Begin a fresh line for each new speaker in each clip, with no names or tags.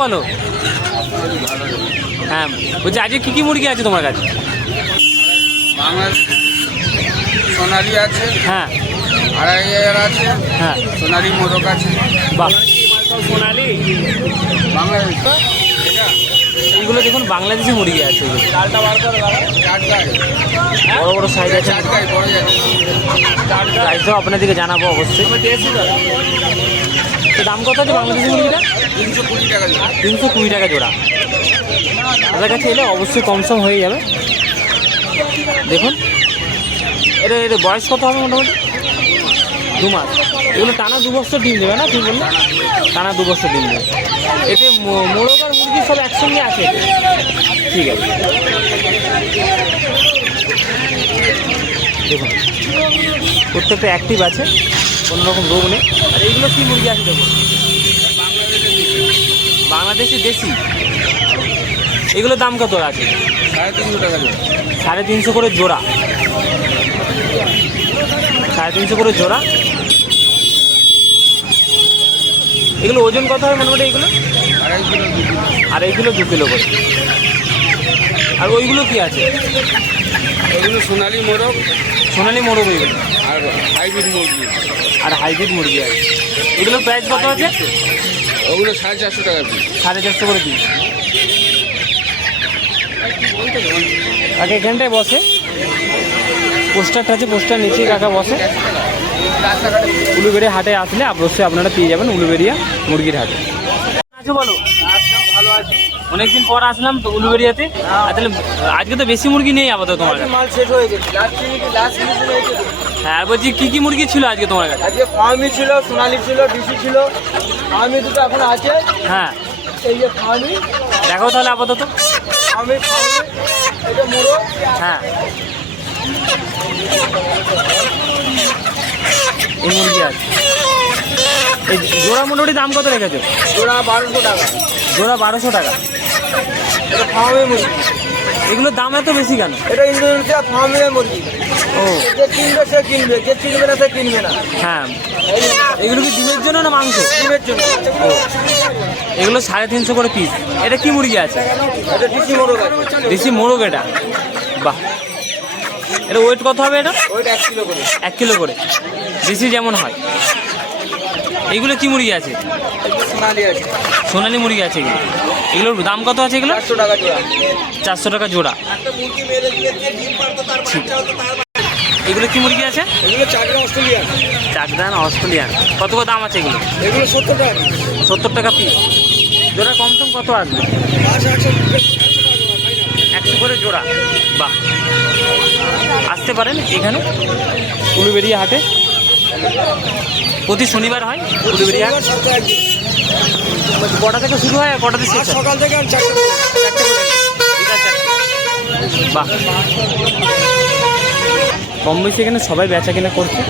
বলো। হ্যাঁ বলছি আজকে কী কী মুরগি আছে তোমার কাছে?
বাংলাদেশ সোনালি আছে
হ্যাঁ।
আড়াই হাজার আছে
হ্যাঁ।
সোনালি মোরগ আছে।
বাহ। সোনালি
বাংলাদেশ এটা
এইগুলো দেখুন বাংলাদেশি মুরগি আছে। এগুলো।
চারটা বার করে চারটায়
বড় বড় সাইজ আছে।
যাচ্ছে
আপনাদেরকে জানাব অবশ্যই। দাম কত আছে বাংলাদেশি মুরগিটা
তিনশো কুড়ি টাকা জোড়া।
তিনশো কুড়ি টাকা জোড়া। আপনার কাছে এলে অবশ্যই কম সম হয়ে যাবে। দেখুন। এটা এটা বয়স কত হবে মোটামুটি? দু মাস। এগুলো টানা দু বছর ডিম দেবে না ঠিক বলল? টানা দু বছর। ডিম দেবে। এতে মোরগ আর মুরগি সব একসঙ্গে আছে? ঠিক আছে। দেখুন। প্রত্যেকটা অ্যাক্টিভ আছে। কোনো রকম রোগ নেই। আর এইগুলো কি মুরগি আছে দেখুন বাংলাদেশি দেশি? এগুলোর দাম কত আছে?
সাড়ে তিনশো টাকা।
সাড়ে তিনশো করে জোড়া। সাড়ে তিনশো করে জোড়া? এগুলো ওজন কত হয় মোটামুটি এগুলো। আর এইগুলো দু কিলো করে। আর ওইগুলো কি আছে?
এগুলো সোনালি মোরগ।
সোনালি মোরগ ওইগুলো
আর হাইব্রিড মুরগি।
আর হাইব্রিড মুরগি আছে এগুলোর প্রাইস কত আছে?
ওগুলো সাড়ে চারশো টাকা পিস
সাড়ে চারশো করে দিই আগে এখানটায় বসে। পোস্টারটা আছে পোস্টার নিচেই কাকা বসে। উলুবেড়িয়া হাটে আসলে অবশ্যই আপনারা পেয়ে যাবেন উলুবেড়িয়া মুরগির হাটে। আছো বলো।
ভালো আছে।
অনেকদিন পর আসলাম তো উলুবেড়িয়াতে। তাহলে আজকে তো বেশি মুরগি নেই আপাতত তোমার কাছে।
মাল শেষ হয়ে গেছে।
হ্যাঁ বলছি কী কী মুরগি ছিল আজকে তোমার কাছে?
আজকে ফার্মি ছিল সোনালি ছিল ডিসি ছিল। ফার্মি দুটো এখন আছে।
হ্যাঁ।
এই যে ফার্মি
দেখো তাহলে আপাতত।
ফার্মি এটা মোরগ।
হ্যাঁ। এই মুরগি আছে। এই জোড়া মোটামুটি দাম কত রেখেছো?
জোড়া বারোশো টাকা।
জোড়া বারোশো টাকা।
এটা ফার্মি মুরগি
এগুলোর দাম এত বেশি কেন?
এটা ইন্দোনেশিয়া ফার্মি মুরগি
ও।
যে কিনবে সে কিনবে যে কিনবে না সে কিনবে না।
হ্যাঁ। এগুলো কি ডিমের জন্য না মাংস?
ডিমের জন্য।
এগুলো সাড়ে তিনশো করে পিস এটা কি মুরগি আছে?
এটা ডিসি মোরগ আছে।
দেশি মোরগ এটা? বাহ। এটা ওয়েট কত হবে এটা?
ওইটা এক কিলো করে।
এক কিলো করে। দেশি যেমন হয়। এগুলো কি মুরগি আছে?
সোনালি আছে।
সোনালি মুরগি আছে এগুলো। এগুলোর দাম কত আছে এগুলো
চারশো টাকা জোড়া।
এগুলো কি মুরগি আছে?
এগুলো চারটা অস্ট্রেলিয়ান।
কত কত দাম আছে এগুলো?
এগুলো সত্তর টাকা।
সত্তর টাকা পিস জোড়া কম সম কত আসবে? একশো করে জোড়া। বাহ। আসতে পারেন এখানে। উলুবেড়িয়া হাটে। প্রতি শনিবার হয়? কটা থেকে শুরু হয় আর কটা থেকে
সকাল থেকে।
বাহ। কম বেশি এখানে সবাই বেচা কেনা করছে।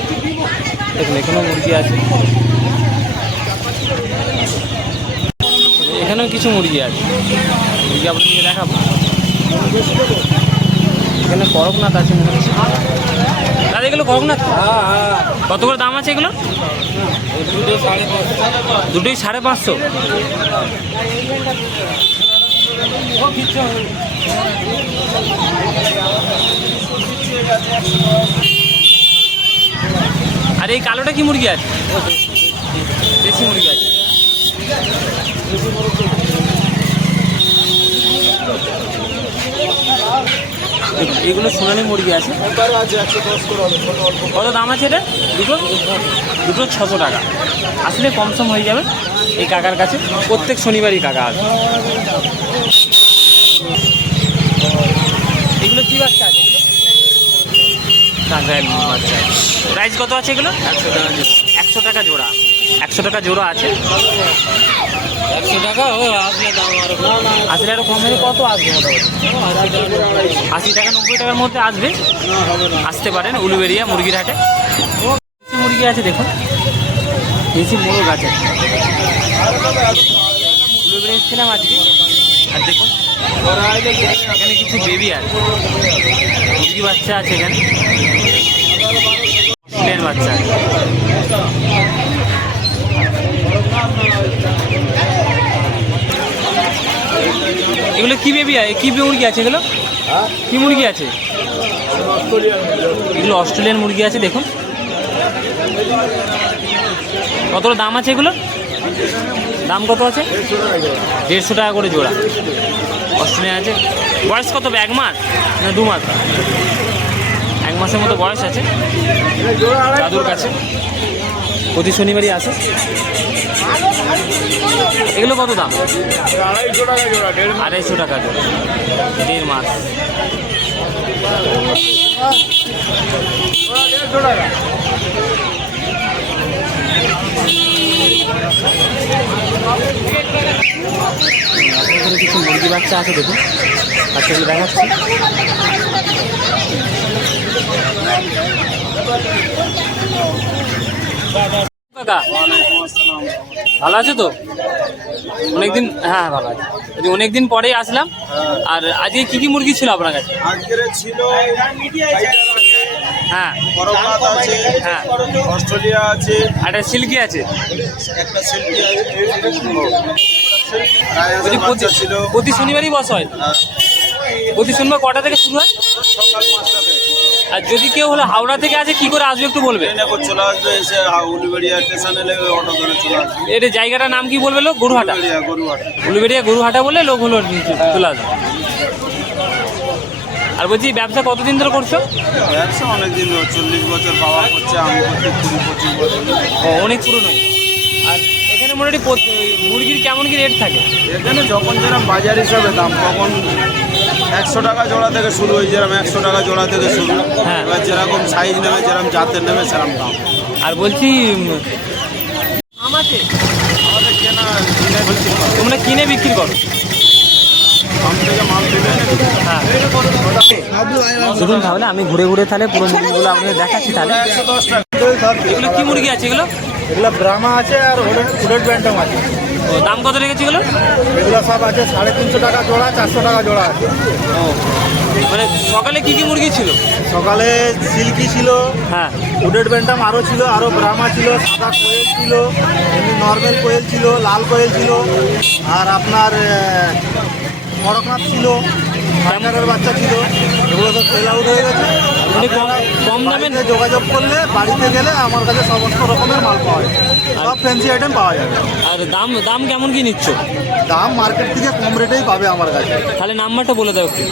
দেখুন এখানেও মুরগি আছে। এখানেও কিছু মুরগি আছে। মুরগি আপনাদেরকে দেখাবো। এখানে করকনাথ আছে মনে হচ্ছে। এগুলো করকনাথ
হ্যাঁ হ্যাঁ।
কত করে দাম আছে এগুলো? দুটোই সাড়ে পাঁচশো? আর এই কালোটা কি মুরগি আছে? দেশি মুরগি আছে। দেখুন, এগুলো সোনালি মুরগি আছে।
আছে একশো
কত দাম আছে এটা? দুটো? দুটো ছশো টাকা। আসলে কম সম হয়ে যাবে এই কাকার কাছে। প্রত্যেক শনিবারই কাকা আসবে এগুলো কি বাচ্চা আছে? প্রাইস কত আছে এগুলো? একশো টাকা জোড়া। একশো টাকা জোড়া আছে।
একশো টাকা? ও, আসলে
কম। হলে কত আসবে মোটামুটি? আশি টাকা, নব্বই টাকার মধ্যে আসবে? আসতে পারেন উলুবেরিয়া মুরগির হাটে। মুরগি আছে, দেখুন। দেশি মোরগ আছে। উলুবেরিয়া এসেছিলাম আজকে। আর দেখুন কিছু বেবি আছে। মুরগি বাচ্চা আছে এখানে। প্লেন বাচ্চা এগুলো কি বেবি কি মুরগি আছে এগুলো?
হ্যাঁ?
কি মুরগি আছে? এগুলো অস্ট্রেলিয়ান মুরগি আছে দেখুন। কত দাম আছে এগুলো? দাম কত আছে? দেড়শো টাকা করে জোড়া। অস্ট্রেলিয়ান আছে। বয়স কত এক মাস? না দু মাস? এক মাসের মতো বয়স আছে। দাদুর কাছে। প্রতি শনিবারই আসে। এগুলো কত দাম?
আড়াইশো টাকা জোড়া।
আড়াইশো টাকা জোড়া দেড় মাস। এখানে কিছু মুরগি বাচ্চা আছে দেখুন। বাচ্চাগুলো দেখাচ্ছি। কাকা ভালো আছো তো? অনেকদিন হ্যাঁ ভালো আছে। অনেকদিন পরেই আসলাম। আর আজকে কি কি মুরগি ছিল আপনার কাছে?
ছিল
হ্যাঁ।
আছে
হ্যাঁ।
অস্ট্রেলিয়া আছে।
একটা সিল্কি আছে?
একটা সিল্কি আছে
প্রতি শনিবারই বস হয়?
হ্যাঁ,
প্রতি শনিবার কটা থেকে শুরু হয়? আর যদি কেউ হলো হাওড়া থেকে আছে কি করে আসবে একটু বলবে?
ট্রেনে করে চলে আসবে এসে উলিবেড়িয়া স্টেশনে লেগে অটো ধরে চলে আসবে।
এটা জায়গাটার নাম কি বলবে লোক? গরুহাটা?
উলিবেড়িয়া গরুহাট।
উলুবেড়িয়া গরুহাটা বলে লোক হলো চলে আসবে। আর বলছি ব্যবসা কতদিন ধরে করছ?
ব্যবসা অনেকদিন ধরে চল্লিশ বছর বাবা করছে আমি করছি কুড়ি পঁচিশ বছর।
ও অনেক পুরনো। আর এখানে মোটামুটি মুরগির কেমন কি রেট থাকে?
এখানে যখন যেরকম বাজার হিসাবে দাম তখন একশো টাকা জোড়া থেকে শুরু হয় যেরকম একশো টাকা জোড়া থেকে শুরু।
হ্যাঁ।
এবার যেরকম সাইজ নেবে যেরকম জাতের নেবে সেরকম দাম।
আর বলছি উম,
আমাদের কেনা কিনে বলছি
তোমরা কিনে বিক্রি করো?
ফার্ম থেকে মাল তুলে এনে দিই।
হ্যাঁ। তাহলে আমি ঘুরে ঘুরে তাহলে পুরো মুরগিগুলো আপনাদের দেখাচ্ছি তাহলে।
একশো দশ টাকা।
এগুলো কি মুরগি আছে এগুলো?
এগুলো ব্রাহ্মা আছে আর উলেট ব্যান্ডাম আছে।
ও দাম কত রেখেছে এগুলো?
এগুলো সব আছে সাড়ে তিনশো টাকা জোড়া চারশো টাকা জোড়া আছে।
ও মানে সকালে কি কি মুরগি ছিল?
সকালে সিল্কি ছিল
হ্যাঁ।
উডেড ব্যান্ডাম আরও ছিল আরও ব্রাহ্মা ছিল সাদা কোয়েল ছিল এমনি নর্মাল কোয়েল ছিল লাল কোয়েল ছিল আর আপনার করকনাথ ছিল ফাইনারের বাচ্চা ছিল এগুলো সব সেল আউট হয়ে গেছে।
মানে কম কম দামে
যোগাযোগ করলে বাড়িতে গেলে আমার কাছে সমস্ত রকমের মাল পাওয়া যাবে সব ফ্যান্সি আইটেম পাওয়া যাবে
আর দাম দাম কেমন কি নিচ্ছ?
দাম মার্কেট থেকে কম রেটেই পাবে আমার কাছে।
তাহলে নাম্বারটা বলে দাও একটু।